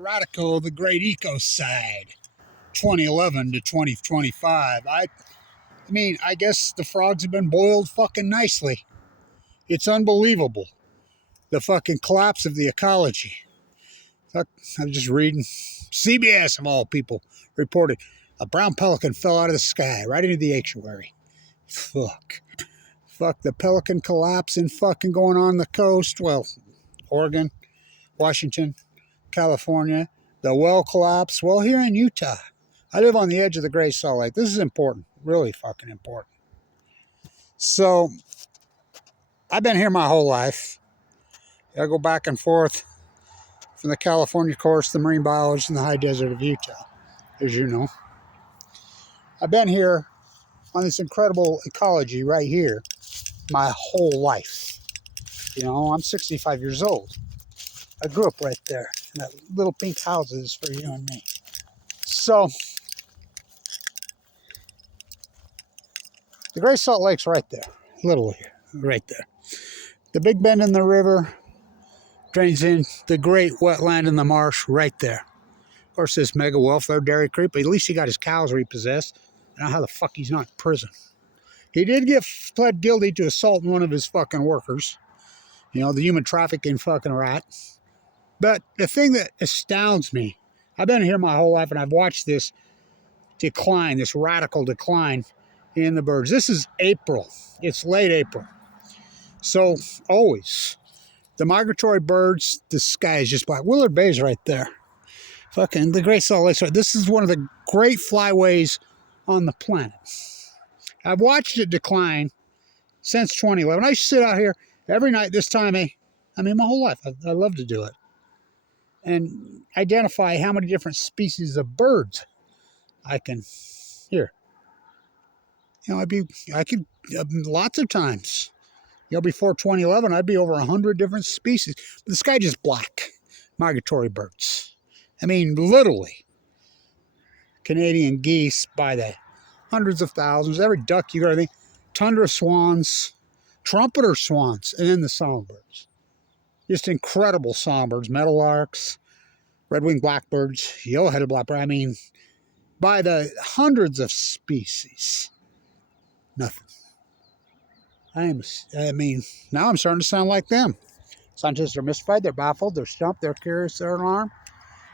Radical, the Great ECOCIDE, 2011 to 2025. I mean, I guess the frogs have been boiled fucking nicely. It's unbelievable. The fucking collapse of the ecology. I'm just reading. CBS, of all people, reported a brown pelican fell out of the sky right into the estuary. Fuck, the pelican collapse and fucking going on the coast. Well, Oregon, Washington, California. The well collapse. Well, here in Utah. I live on the edge of the Great Salt Lake. This is important. Really fucking important. So, I've been here my whole life. I go back and forth from the California course, the marine biology, and the high desert of Utah, as you know. I've been here on this incredible ecology right here my whole life. You know, I'm 65 years old. I grew up right there in that little pink houses for you and me. So, the Great Salt Lake's right there, literally right there. The big bend in the river drains in the great wetland in the marsh right there. Of course, this mega welfare dairy creep, but at least he got his cows repossessed. I don't know how the fuck he's not in prison. He did get pled guilty to assaulting one of his fucking workers. You know, the human trafficking fucking rat. But the thing that astounds me, I've been here my whole life and I've watched this decline, this radical decline in the birds. This is April. It's late April. So, always. The migratory birds, the sky is just black. Willard Bay is right there. Fucking the Great Salt Lake. This is one of the great flyways on the planet. I've watched it decline since 2011. I used to sit out here every night this time. I mean, my whole life. I love to do it. And identify how many different species of birds I can hear. You know, I could, lots of times. You know, before 2011, I'd be over 100 different species. But the sky just black. Migratory birds. I mean, literally. Canadian geese by the hundreds of thousands. Every duck you got to think. Tundra swans, trumpeter swans, and then the songbirds. Just incredible songbirds. Meadowlarks, red-winged blackbirds, yellow-headed blackbird. I mean, by the hundreds of species. Nothing. I mean, now I'm starting to sound like them. Scientists are mystified, they're baffled, they're stumped, they're curious, they're alarmed.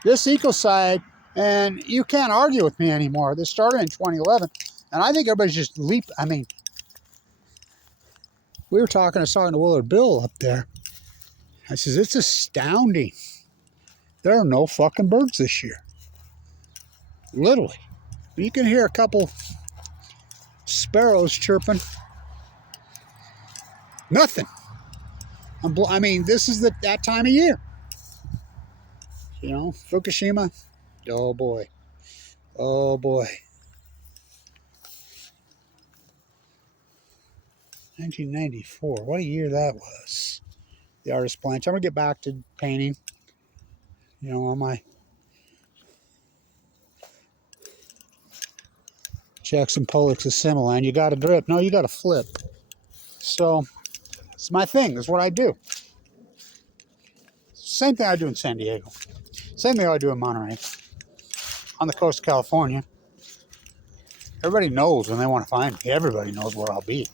This ecocide, and you can't argue with me anymore. This started in 2011, and I think everybody's just I mean, I was talking to Willard Bill up there. I says, it's astounding. There are no fucking birds this year. Literally. You can hear a couple sparrows chirping. Nothing. I mean, this is that time of year. You know, Fukushima. Oh boy. Oh boy. 1994. What a year that was. The artist blanch. I'm going to get back to painting. You know, on my Jackson Pollock's a Similan. You got to drip. No, you got to flip. So, it's my thing. It's what I do. Same thing I do in San Diego. Same thing I do in Monterey. On the coast of California. Everybody knows when they want to find me. Everybody knows where I'll be.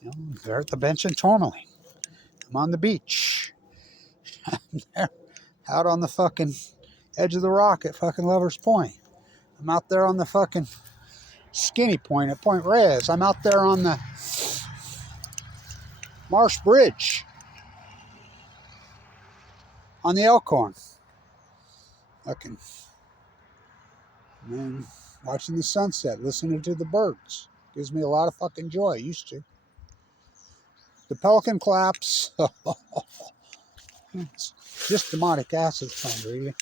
You know, they're at the bench in Tourmaline. I'm on the beach. I'm there, out on the fucking edge of the rock at fucking Lover's Point. I'm out there on the fucking Skinny Point at Point Reyes. I'm out there on the Marsh Bridge. On the Elkhorn. Fucking, man, watching the sunset, listening to the birds. Gives me a lot of fucking joy. Used to. The pelican collapse. It's just demonic acid thunder.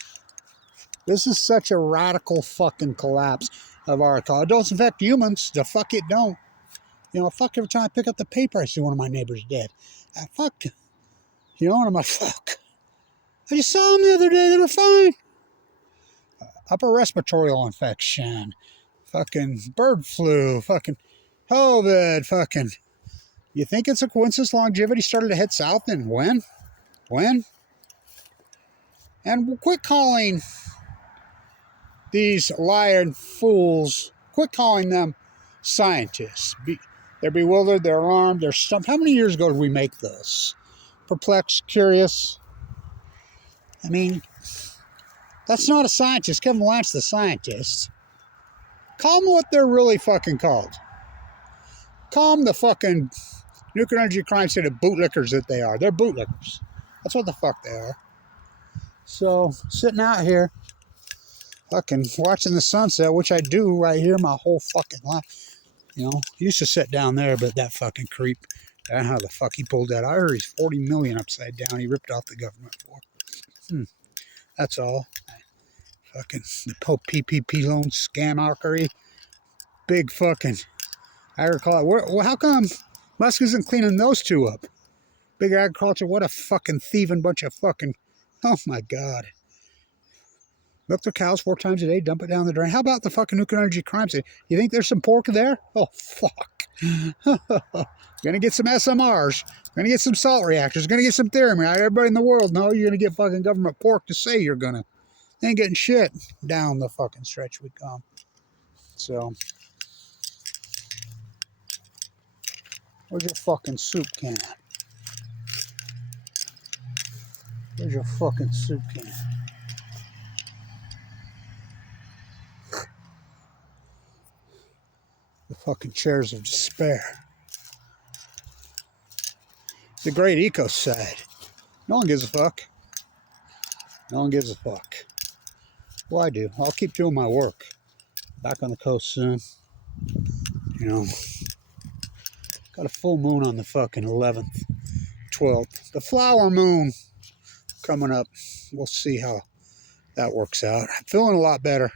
This is such a radical fucking collapse of our ecology. It don't affect humans. The fuck it don't. You know, fuck every time I pick up the paper I see one of my neighbors dead. Fuck. You know, and I'm like, fuck. I just saw them the other day. They were fine. Upper respiratory infection. Fucking bird flu. Fucking COVID. Fucking. You think it's a coincidence longevity started to head south and when? When? And quit calling these lying fools, quit calling them scientists. They're bewildered, they're alarmed, they're stumped. How many years ago did we make this? Perplexed, curious. I mean, that's not a scientist. Kevin Lance, the scientist. Call them what they're really fucking called. Call them the fucking nuclear energy crime center bootlickers that they are. They're bootlickers. That's what the fuck they are. So, sitting out here, fucking watching the sunset, which I do right here my whole fucking life. You know, used to sit down there, but that fucking creep, I don't know how the fuck he pulled that. I heard he's 40 million upside down. He ripped off the government for. That's all. Fucking the whole PPP loan scammery. Big fucking agriculture. Well, how come Musk isn't cleaning those two up? Big agriculture, what a fucking thieving bunch of fucking, oh my God. Milk their cows 4 times a day, dump it down the drain. How about the fucking nuclear energy crime scene? You think there's some pork there? Oh, fuck. Gonna get some SMRs. Gonna get some salt reactors. Gonna get some therium. Everybody in the world know you're gonna get fucking government pork to say you're gonna. They ain't getting shit down the fucking stretch we come. So, where's your fucking soup can? Where's your fucking soup can? The fucking chairs of despair. The great ECOCIDE. No one gives a fuck. No one gives a fuck. Well, I do. I'll keep doing my work. Back on the coast soon. You know. Got a full moon on the fucking 11th, 12th. The flower moon coming up. We'll see how that works out. I'm feeling a lot better.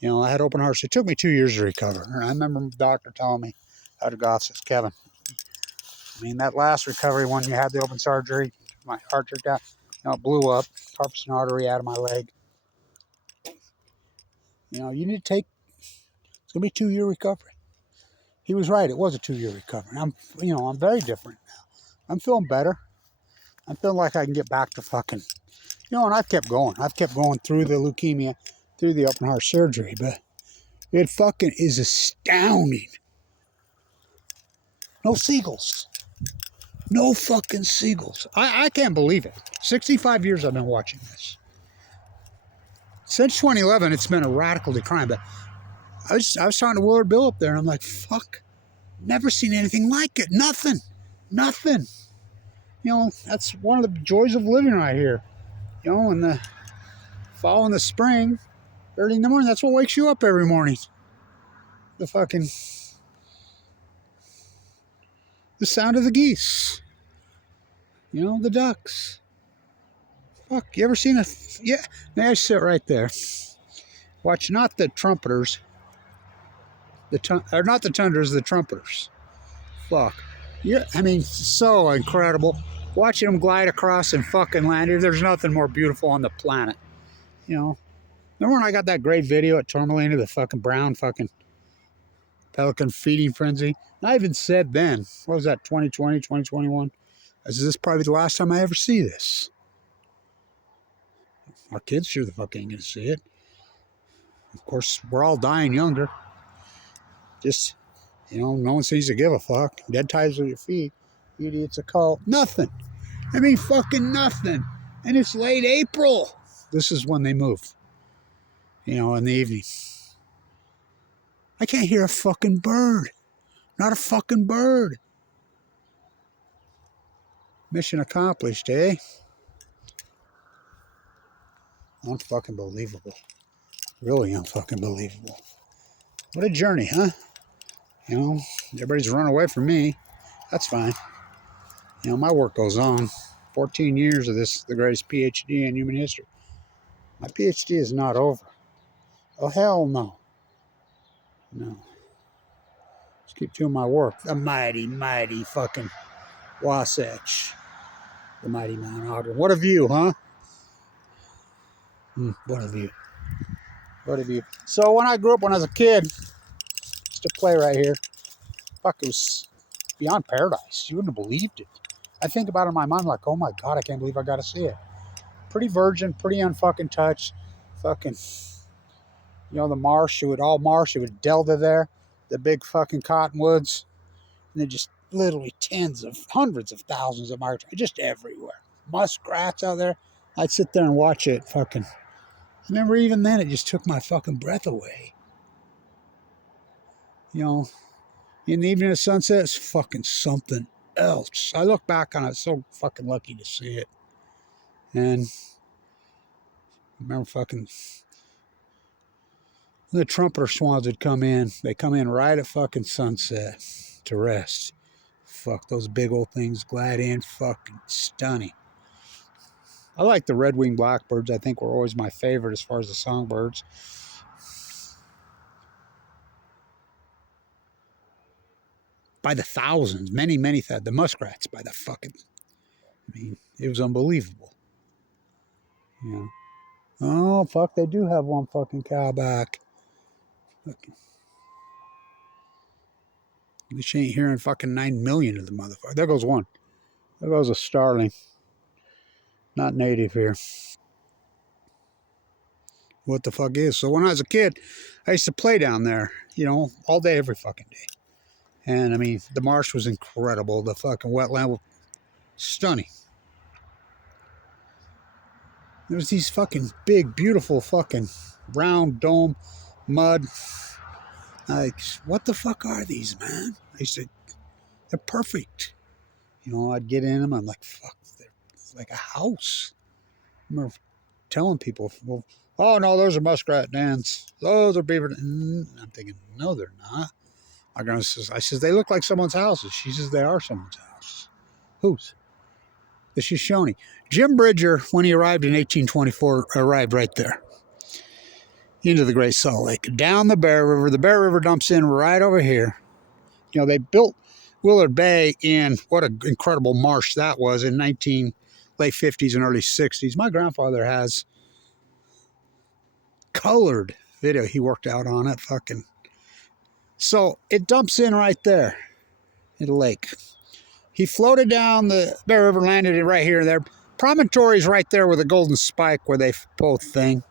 You know, I had open hearts. It took me 2 years to recover. I remember the doctor telling me, I had to go off, says, Kevin, I mean, that last recovery when you had the open surgery, my heart jerked out, you know, it blew up, carpus and artery out of my leg. You know, you need to take, it's going to be a 2-year recovery. He was right. It was a 2-year recovery. I'm very different now. I'm feeling better. I'm feeling like I can get back to fucking, you know, and I've kept going. I've kept going through the leukemia, through the open heart surgery, but it fucking is astounding. No seagulls. No fucking seagulls. I can't believe it. 65 years I've been watching this. Since 2011, it's been a radical decline, but I was talking to Willard Bill up there, and I'm like, fuck, never seen anything like it. Nothing. Nothing. You know, that's one of the joys of living right here. You know, in the fall and the spring, early in the morning, that's what wakes you up every morning. The fucking, the sound of the geese. You know, the ducks. Fuck, you ever seen a, yeah, now I sit right there. Watch, not the trumpeters, or not the tundras, the trumpeters. Fuck. Yeah, I mean, so incredible. Watching them glide across and fucking land here, there's nothing more beautiful on the planet. You know, remember when I got that great video at Tourmaline of the fucking brown fucking pelican feeding frenzy? I even said then, what was that, 2020, 2021? Is this probably the last time I ever see this? Our kids sure the fuck ain't gonna see it. Of course, we're all dying younger. Just, you know, no one seems to give a fuck. Dead ties with your feet. Beauty, it's a cult. Nothing. I mean, fucking nothing. And it's late April. This is when they move. You know, in the evening. I can't hear a fucking bird. Not a fucking bird. Mission accomplished, eh? Unfucking believable. Really unfucking believable. What a journey, huh? You know, everybody's run away from me. That's fine. You know, my work goes on. 14 years of this, the greatest PhD in human history. My PhD is not over. Oh, hell no. No. Just keep doing my work. The mighty, mighty fucking Wasatch. The mighty Mount Ogden. What a view, huh? What a view. What a view. So when I grew up, when I was a kid, used to play right here. Fuck, it was beyond paradise. You wouldn't have believed it. I think about it in my mind like, oh my God, I can't believe I got to see it. pretty virgin, pretty unfucking touched. Fucking, you know, the marsh, it would all marsh, it would delta there, the big fucking cottonwoods, and then just literally hundreds of thousands of marsh, just everywhere. Muskrats out there. I'd sit there and watch it fucking. I remember even then it just took my fucking breath away. You know, in the evening of sunset, it's fucking something else. I look back on it, so fucking lucky to see it. And I remember fucking the trumpeter swans would come in. They come in right at fucking sunset to rest. Fuck, those big old things glide in, fucking stunning. I like the red-winged blackbirds. I think were always my favorite as far as the songbirds. By the thousands, many thousands. The muskrats by the fucking, I mean, it was unbelievable. You know. Oh, fuck, they do have one fucking cow back. Fucking. This ain't hearing fucking 9 million of the motherfucker. There goes one. There goes a starling. Not native here. What the fuck is? So when I was a kid, I used to play down there, you know, all day, every fucking day. And I mean, the marsh was incredible. The fucking wetland was stunning. There was these fucking big, beautiful fucking round dome mud. Like, what the fuck are these, man? I used to, they're perfect. You know, I'd get in them. I'm like, fuck, they're like a house. I remember telling people, well, oh no, those are muskrat dens. Those are beaver. I'm thinking, no, they're not. My grandma says, I says, they look like someone's houses. She says, they are someone's house. Whose? The Shoshone. Jim Bridger, when he arrived in 1824, arrived right there into the Great Salt Lake, down the Bear River. The Bear River dumps in right over here. You know, they built Willard Bay in, what an incredible marsh that was, in late 50s and early 60s. My grandfather has colored video he worked out on it. Fucking. So it dumps in right there in the lake. He floated down the Bear River, landed it right here and there. Promontory's right there with a golden spike where they both thing.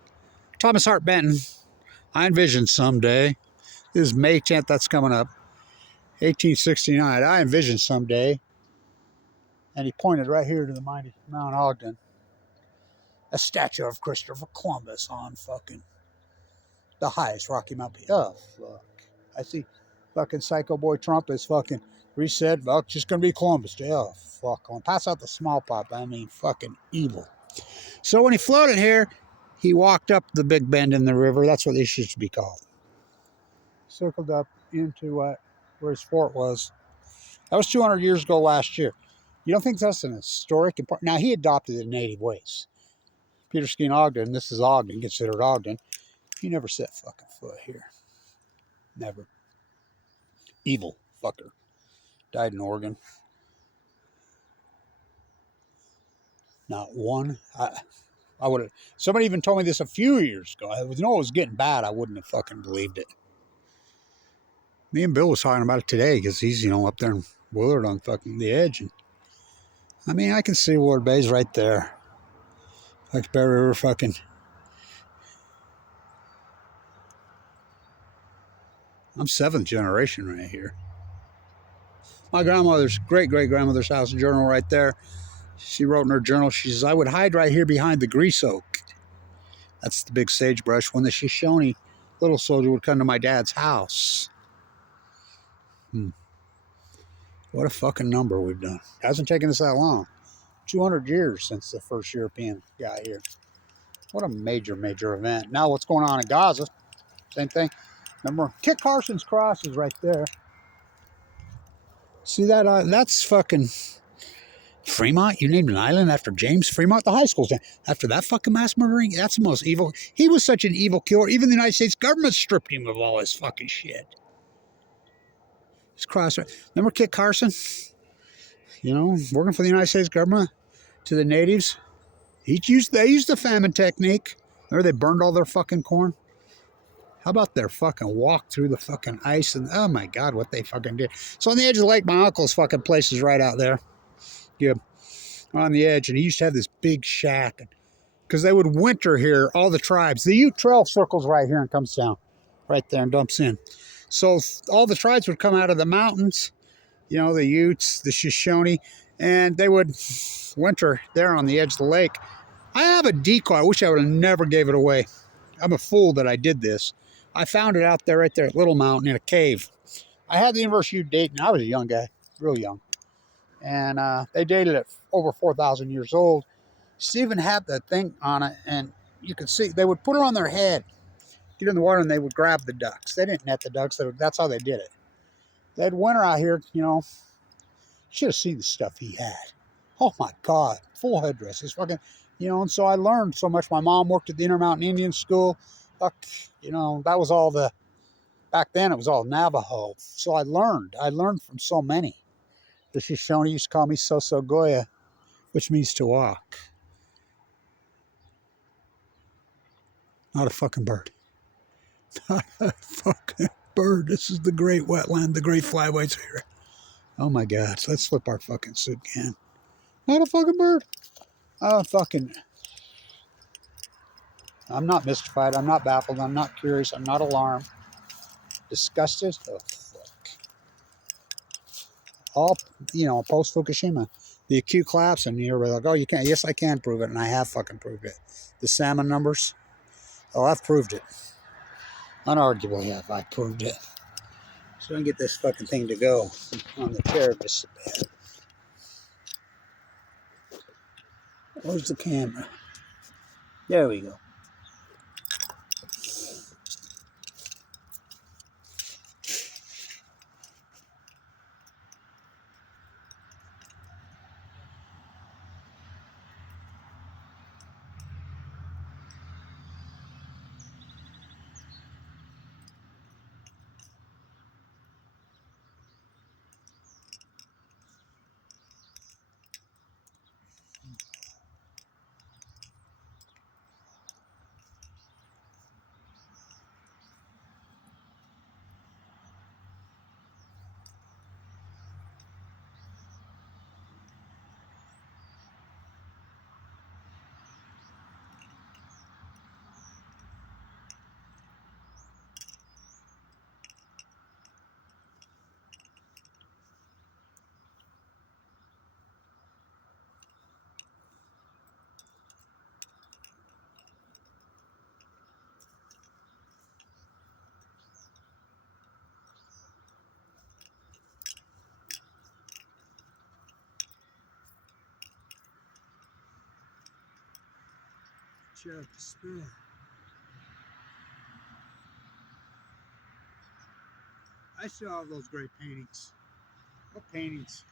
Thomas Hart Benton, I envision someday. This is May 10th, that's coming up. 1869, I envision someday. And he pointed right here to the mighty Mount Ogden. A statue of Christopher Columbus on fucking the highest Rocky Mountain. Oh, fuck. I see fucking Psycho Boy Trump is fucking reset. Well, just gonna be Columbus Day. Oh, fuck. Pass out the small pop. I mean, fucking evil. So when he floated here, he walked up the big bend in the river. That's what this used to be called. Circled up into where his fort was. That was 200 years ago last year. You don't think that's an historic important? Now, he adopted the native ways. Peter Skeen Ogden, this is Ogden, considered Ogden. He never set fucking foot here. Never. Evil fucker. Died in Oregon. Not one. I would have. Somebody even told me this a few years ago. I know it was getting bad. I wouldn't have fucking believed it. Me and Bill was talking about it today because he's, you know, up there in Willard on fucking the edge. And I mean, I can see Willard Bay's right there. Like Bear River fucking. I'm 7th generation right here. My grandmother's great-great-grandmother's house journal right there. She wrote in her journal, she says, I would hide right here behind the grease oak. That's the big sagebrush. When the Shoshone little soldier would come to my dad's house. What a fucking number we've done. It hasn't taken us that long. 200 years since the first European got here. What a major, major event. Now what's going on in Gaza? Same thing. Remember, Kit Carson's cross is right there. See that? That's fucking Fremont. You named an island after James Fremont. The high school's name. After that fucking mass murdering, that's the most evil. He was such an evil killer. Even the United States government stripped him of all his fucking shit. His cross. Remember Kit Carson? You know, working for the United States government to the natives. They used the famine technique. Remember they burned all their fucking corn? How about their fucking walk through the fucking ice and, oh my God, what they fucking did. So on the edge of the lake, my uncle's fucking place is right out there. Yeah, on the edge. And he used to have this big shack. And because they would winter here, all the tribes. The Ute Trail circles right here and comes down right there and dumps in. So all the tribes would come out of the mountains, you know, the Utes, the Shoshone, and they would winter there on the edge of the lake. I have a decoy. I wish I would have never gave it away. I'm a fool that I did this. I found it out there, right there at Little Mountain in a cave. I had the University of Dayton. I was a young guy, real young. And they dated it over 4,000 years old. Stephen had that thing on it, and you could see they would put it on their head, get in the water, and they would grab the ducks. They didn't net the ducks. That's how they did it. They had winter out here, you know. Should have seen the stuff he had. Oh my God, full headdresses, fucking, you know. And so I learned so much. My mom worked at the Intermountain Indian School. Fuck, you know, that was all the. Back then, it was all Navajo. So I learned from so many. The Shoshone used to call me Soso Goya, which means to walk. Not a fucking bird. Not a fucking bird. This is the great wetland, the great flyway here. Oh my God. So let's flip our fucking suit can. Not a fucking bird. Oh, fucking. I'm not mystified. I'm not baffled. I'm not curious. I'm not alarmed. Disgusted? Oh, fuck. All, you know, post Fukushima. The acute collapse, and you're like, oh, you can't. Yes, I can prove it, and I have fucking proved it. The salmon numbers. Oh, I've proved it. Unarguably have I proved it. So I can get this fucking thing to go on the chair just a bit. Where's the camera? There we go. Chair of despair. I still have those great paintings. What paintings?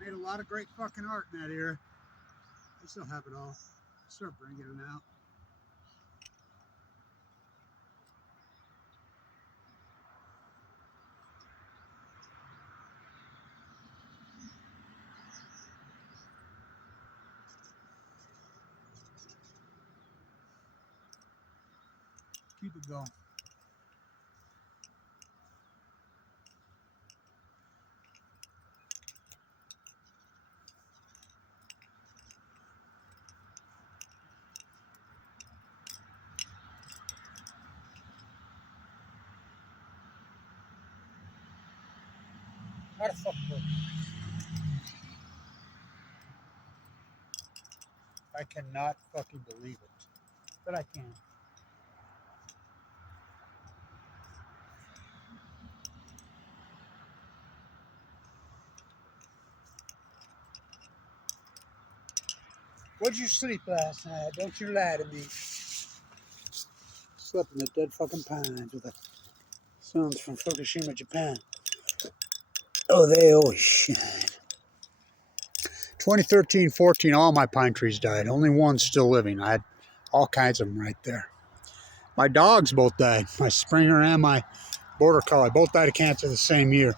Made a lot of great fucking art in that era. I still have it all. Start bringing it out. Keep it going. How the fuck work? I cannot fucking believe it. But I can. Where'd you sleep last night? Don't you lie to me. Slept in the dead fucking pines with the suns from Fukushima, Japan. Oh, they always shine. 2013-14, all my pine trees died. Only one's still living. I had all kinds of them right there. My dogs both died. My Springer and my Border Collie both died of cancer the same year,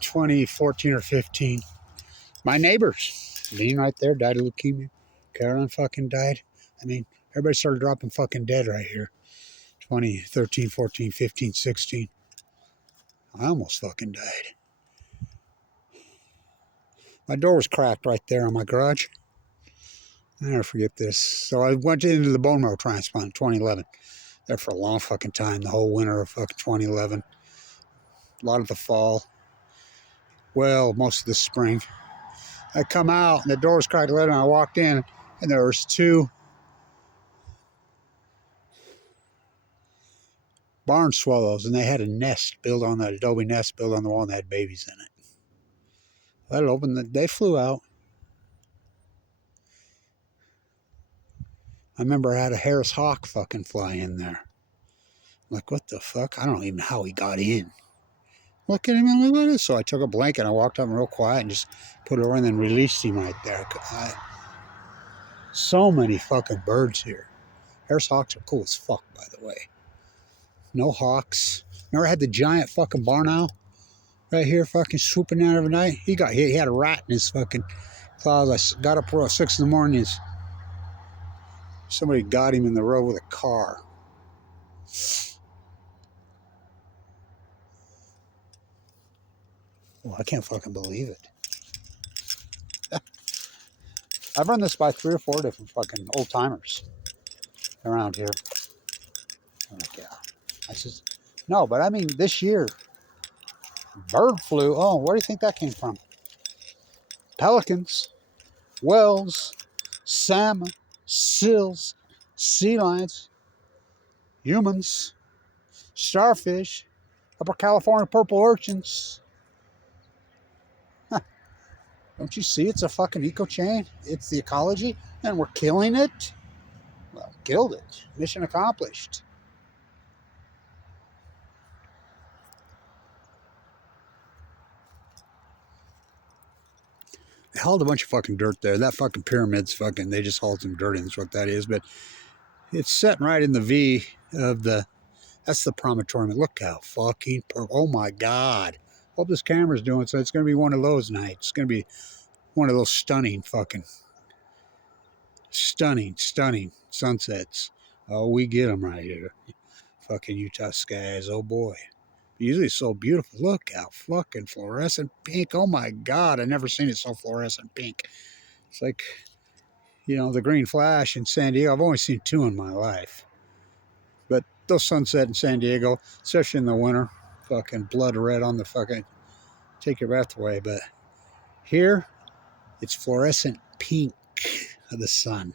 2014 or 15. My neighbors, Dean right there, died of leukemia. Carolyn fucking died. I mean, everybody started dropping fucking dead right here. 2013, 14, 15, 16. I almost fucking died. My door was cracked right there on my garage. I never forget this. So I went into the bone marrow transplant in 2011. There for a long fucking time, the whole winter of fucking 2011. A lot of the fall. Well, most of the spring. I come out and the door was cracked open and I walked in and there was 2 barn swallows and they had a nest built on that adobe nest built on the wall and they had babies in it. Let it open, they flew out. I remember I had a Harris Hawk fucking fly in there. I'm like, what the fuck? I don't know even how he got in. Look at him and look at this. So I took a blanket and I walked up real quiet and just put it over and then released him right there. So many fucking birds here. Harris Hawks are cool as fuck, by the way. No hawks. Never had the giant fucking barn owl right here fucking swooping down every night. He got hit. He had a rat in his fucking claws. I got up around 6 in the morning. Somebody got him in the road with a car. Well, I can't fucking believe it. I've run this by 3 or 4 different fucking old timers around here. I'm like, yeah. I says, no, but I mean, this year, bird flu. Oh, where do you think that came from? Pelicans, whales, salmon, seals, sea lions, humans, starfish, Upper California purple urchins. Huh. Don't you see it's a fucking eco chain? It's the ecology, and we're killing it? Well, killed it. Mission accomplished. They hauled a bunch of fucking dirt there. That fucking pyramid's fucking, they just hauled some dirt in, is what that is. But it's sitting right in the V of the, that's the promontory. Look how fucking, oh my God. Hope this camera's doing so. It's going to be one of those nights. It's going to be one of those stunning sunsets. Oh, we get them right here. Fucking Utah skies, oh boy. Usually it's so beautiful. Look how fucking fluorescent pink. Oh my God, I've never seen it so fluorescent pink. It's like, you know, the green flash in San Diego. I've only seen 2 in my life. But those sunset in San Diego, especially in the winter, fucking blood red on the fucking, take your breath away. But here, it's fluorescent pink of the sun.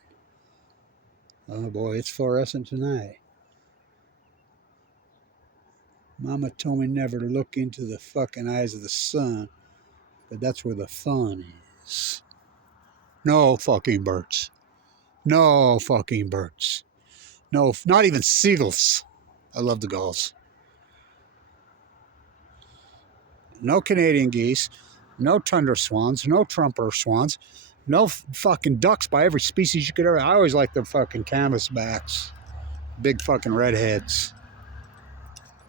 Oh boy, it's fluorescent tonight. Mama told me never to look into the fucking eyes of the sun, but that's where the fun is. No fucking birds. No fucking birds. No, not even seagulls. I love the gulls. No Canadian geese. No tundra swans. No trumpeter swans. No fucking ducks by every species you could ever. I always like the fucking canvasbacks. Big fucking redheads.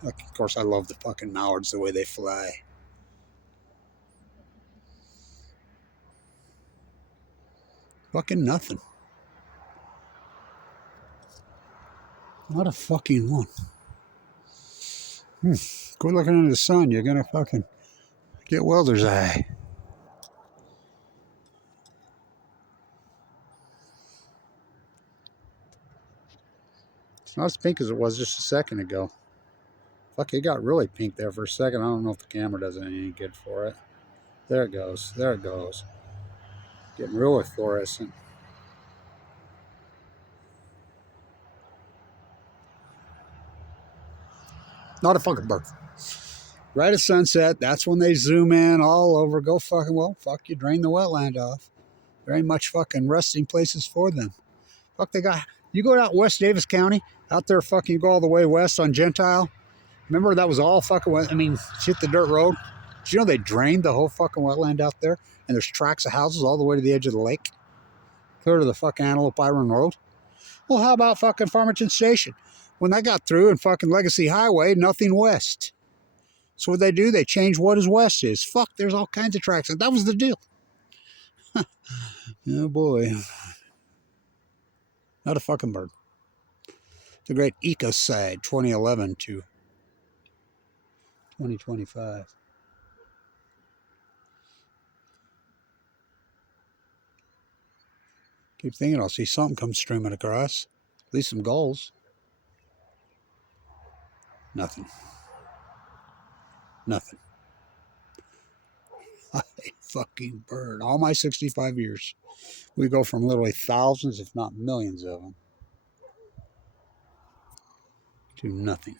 Of course, I love the fucking mallards, the way they fly. Fucking nothing. What a fucking one. Go looking into the sun, you're gonna fucking get welder's eye. It's not as pink as it was just a second ago. Fuck, it got really pink there for a second. I don't know if the camera does any good for it. There it goes. There it goes. Getting really fluorescent. Not a fucking bird. Right at sunset, that's when they zoom in all over. Go fucking, well, fuck, you drain the wetland off. There ain't much fucking resting places for them. Fuck, they got, you go out West Davis County, out there fucking, you go all the way west on Gentile. Remember that was all fucking, I mean, shit, the dirt road. Did you know they drained the whole fucking wetland out there? And there's tracks of houses all the way to the edge of the lake? Clear to the fucking Antelope Island Road. Well, how about fucking Farmington Station? When I got through and fucking Legacy Highway, nothing west. So what they do, they change what is west is. Fuck, there's all kinds of tracks. And that was the deal. Oh boy. Not a fucking bird. The great ECOCIDE 2011 to 2025. Keep thinking I'll see something come streaming across. At least some gulls. Nothing. Nothing. A fucking bird. All my 65 years. We go from literally thousands, if not millions of them, to nothing.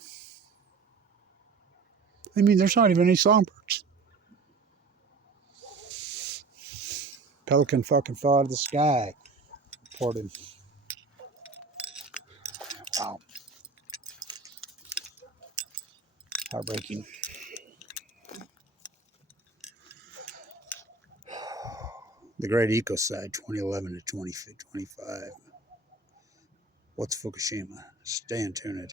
I mean, there's not even any songbirds. Pelican fucking fell out of the sky. Reported. Wow. Heartbreaking. The Great ECOCIDE, 2011 to 2025. What's Fukushima? Stay in tune.